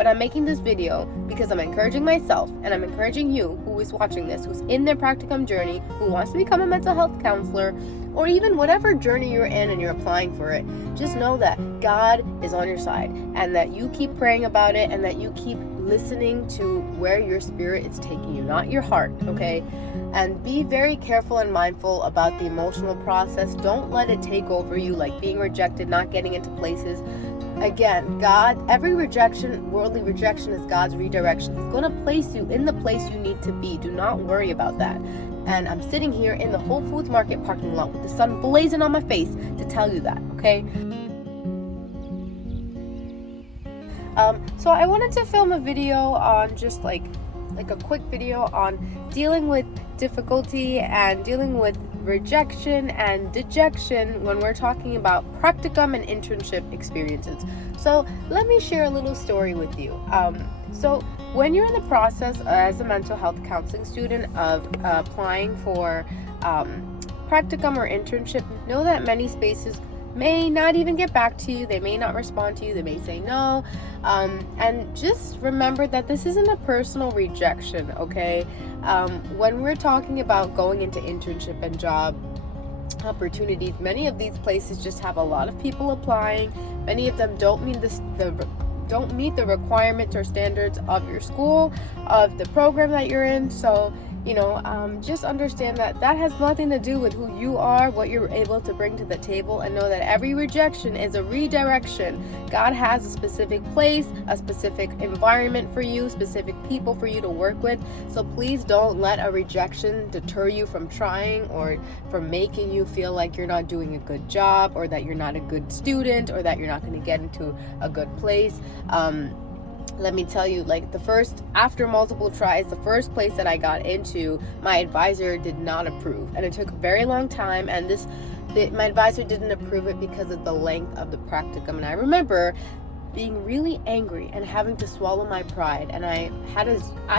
but I'm making this video because I'm encouraging myself and I'm encouraging you who is watching this, who's in their practicum journey, who wants to become a mental health counselor, or even whatever journey you're in and you're applying for it. Just know that God is on your side and that you keep praying about it and that you keep listening to where your spirit is taking you, not your heart, okay? And be very careful and mindful about the emotional process. Don't let it take over you, like being rejected, not getting into places. Again, God, every rejection, worldly rejection, is God's redirection. He's going to place you in the place you need to be. Do not worry about that. And I'm sitting here in the Whole Foods Market parking lot with the sun blazing on my face to tell you that, okay? So I wanted to film a video on just like a quick video on dealing with difficulty and dealing with rejection and dejection when we're talking about practicum and internship experiences. So let me share a little story with you. So when you're in the process as a mental health counseling student of applying for practicum or internship, know that many spaces may not even get back to you. They may not respond to you. They may say no. And just remember that this isn't a personal rejection, okay? When we're talking about going into internship and job opportunities, many of these places just have a lot of people applying. Many of them don't meet the requirements or standards of your school, of the program that you're in. So just understand that has nothing to do with who you are, what you're able to bring to the table, and know that every rejection is a redirection. God has a specific place, a specific environment for you, specific people for you to work with. So please don't let a rejection deter you from trying or from making you feel like you're not doing a good job or that you're not a good student or that you're not going to get into a good place. Let me tell you, after multiple tries, the first place that I got into, my advisor did not approve. And it took a very long time. And my advisor didn't approve it because of the length of the practicum. And I remember being really angry and having to swallow my pride. And I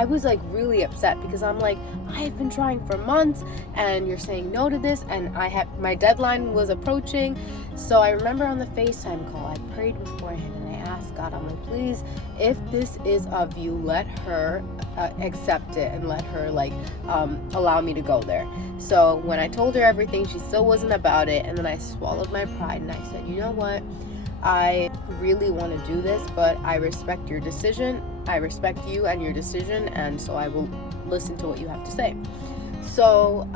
was really upset because I'm like, I have been trying for months and you're saying no to this. And my deadline was approaching. So I remember on the FaceTime call, I prayed beforehand and I asked God, I'm like, please, if this is of you, let her accept it and let her allow me to go there. So when I told her everything, she still wasn't about it. And then I swallowed my pride and I said, you know what? I really want to do this, but I respect your decision. I respect you and your decision, and so I will listen to what you have to say. So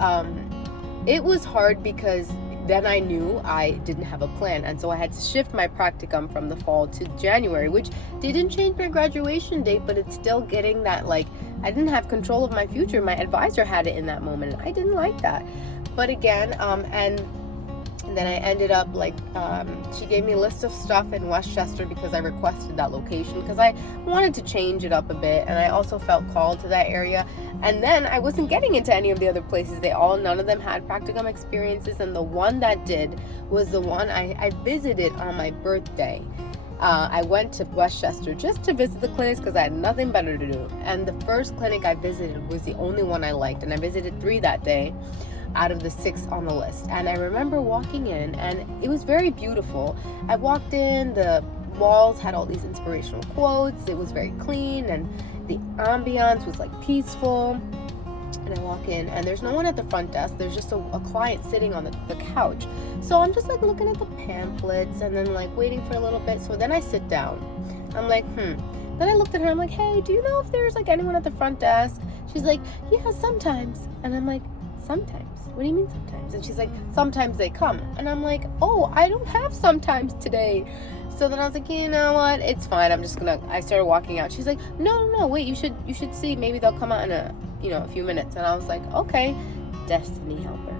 it was hard because then I knew I didn't have a plan, and so I had to shift my practicum from the fall to January, which didn't change my graduation date, but it's still getting that I didn't have control of my future. My advisor had it in that moment, and I didn't like that. But again, and then I ended up she gave me a list of stuff in Westchester because I requested that location because I wanted to change it up a bit, and I also felt called to that area. And then I wasn't getting into any of the other places. None of them had practicum experiences, and the one that did was the one I visited on my birthday. I went to Westchester just to visit the clinics because I had nothing better to do. And the first clinic I visited was the only one I liked, and I visited 3 that day out of the 6 on the list. And I remember walking in, and it was very beautiful. I walked in, the walls had all these inspirational quotes. It was very clean, and the ambiance was peaceful. And I walk in, and there's no one at the front desk. There's just a client sitting on the couch. So I'm just looking at the pamphlets and then waiting for a little bit. So then I sit down. I'm like, Then I looked at her. I'm like, hey, do you know if there's anyone at the front desk? She's like, yeah, sometimes. And I'm like, sometimes? What do you mean sometimes? And she's like, sometimes they come. And I'm like, oh, I don't have sometimes today. So then I was like, you know what? It's fine. I started walking out. She's like, no, wait, you should see. Maybe they'll come out in a few minutes. And I was like, okay, destiny helper.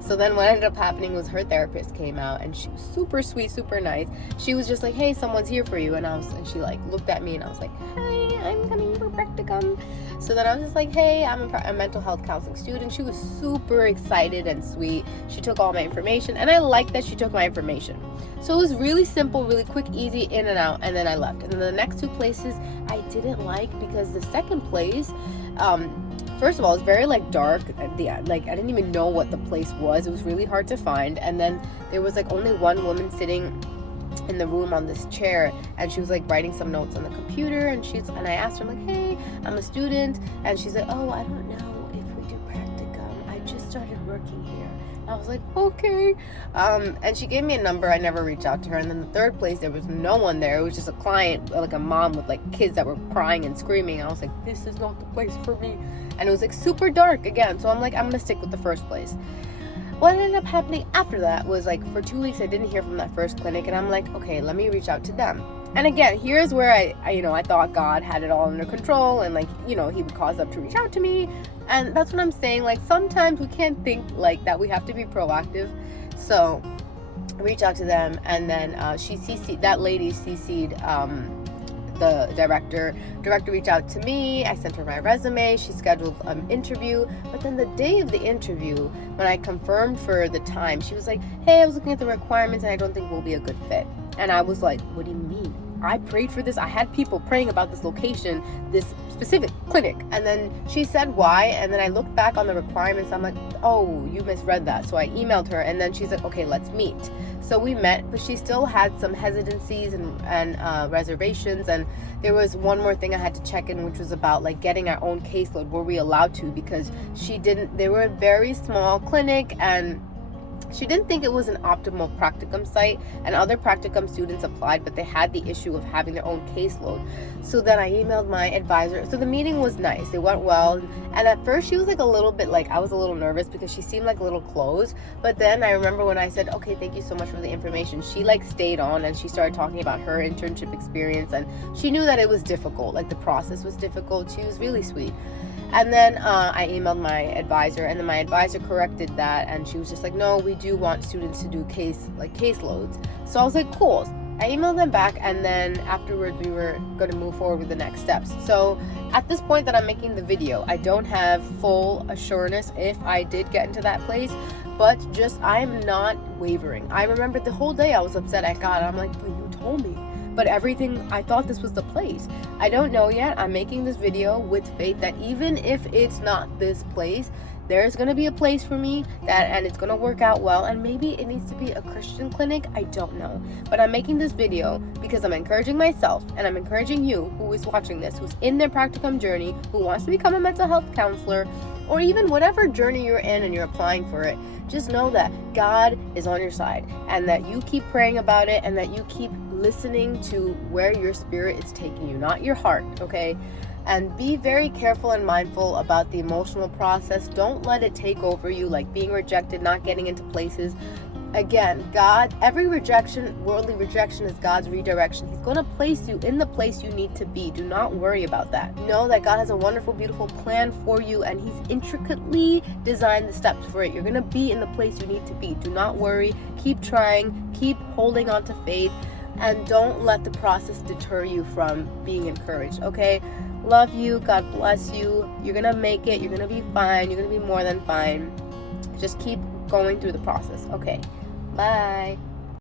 So then what ended up happening was her therapist came out, and she was super sweet, super nice. She was just like, hey, someone's here for you. And she looked at me, and I was like, hi, I'm coming for practicum. So then I was just like, hey, I'm a mental health counseling student. She was super excited and sweet. She took all my information, and I liked that she took my information. So it was really simple, really quick, easy, in and out, and then I left. And then the next 2 places I didn't like because the second place, first of all, it was very dark. I didn't even know what the place was. It was really hard to find. And then there was only one woman sitting in the room on this chair, and she was like writing some notes on the computer, and I asked her, like, hey, I'm a student, and she's like, oh, I don't know if we do practicum, I just started working here. I was like, okay. And she gave me a number. I never reached out to her. And then the third place, there was no one there. It was just a client, like a mom with like kids that were crying and screaming. I was like, this is not the place for me. And it was like super dark again. So I'm like, I'm gonna stick with the first place. What ended up happening after that was, like, for 2 weeks I didn't hear from that first clinic, and I'm like, okay, let me reach out to them. And again, here's where I thought God had it all under control, and like, he would cause them to reach out to me. And that's what I'm saying, like, sometimes we can't think like that. We have to be proactive. So I reach out to them, and then that lady CC'd the director reached out to me. I sent her my resume. She scheduled an interview. But then the day of the interview, when I confirmed for the time, she was like, hey, I was looking at the requirements and I don't think we'll be a good fit. And I was like, what do you mean? I prayed for this. I had people praying about this location, this specific clinic. And then she said why. And then I looked back on the requirements. I'm like, oh, you misread that. So I emailed her, and then she's like, okay, let's meet. So we met, but she still had some hesitancies and reservations. And there was one more thing I had to check in, which was about like getting our own caseload. Were we allowed to? Because they were a very small clinic, and she didn't think it was an optimal practicum site, and other practicum students applied, but they had the issue of having their own caseload. So then I emailed my advisor. So the meeting was nice. It went well. And at first she was like a little bit like, I was a little nervous because she seemed like a little closed. But then I remember when I said, okay, thank you so much for the information, she like stayed on, and she started talking about her internship experience, and she knew that it was difficult. Like the process was difficult. She was really sweet. And then I emailed my advisor, and then my advisor corrected that, and she was just like, no, we do want students to do caseloads. So I was like, cool. I emailed them back, and then afterwards we were going to move forward with the next steps. So at this point that I'm making the video, I don't have full assurance if I did get into that place, but just I'm not wavering. I remember the whole day I was upset at God. I'm like, but you told me. But everything, I thought this was the place. I don't know yet. I'm making this video with faith that even if it's not this place, there's going to be a place for me and it's going to work out well. And maybe it needs to be a Christian clinic. I don't know. But I'm making this video because I'm encouraging myself, and I'm encouraging you who is watching this, who's in their practicum journey, who wants to become a mental health counselor, or even whatever journey you're in and you're applying for it. Just know that God is on your side, and that you keep praying about it, and that you keep listening to where your spirit is taking you, not your heart, okay? And be very careful and mindful about the emotional process. Don't let it take over you, like being rejected, not getting into places. Again, God, every rejection, worldly rejection, is God's redirection. He's going to place you in the place you need to be. Do not worry about that. Know that God has a wonderful, beautiful plan for you, and He's intricately designed the steps for it. You're going to be in the place you need to be. Do not worry. Keep trying. Keep holding on to faith. And don't let the process deter you from being encouraged, okay? Love you. God bless you. You're going to make it. You're going to be fine. You're going to be more than fine. Just keep going through the process, okay? Bye.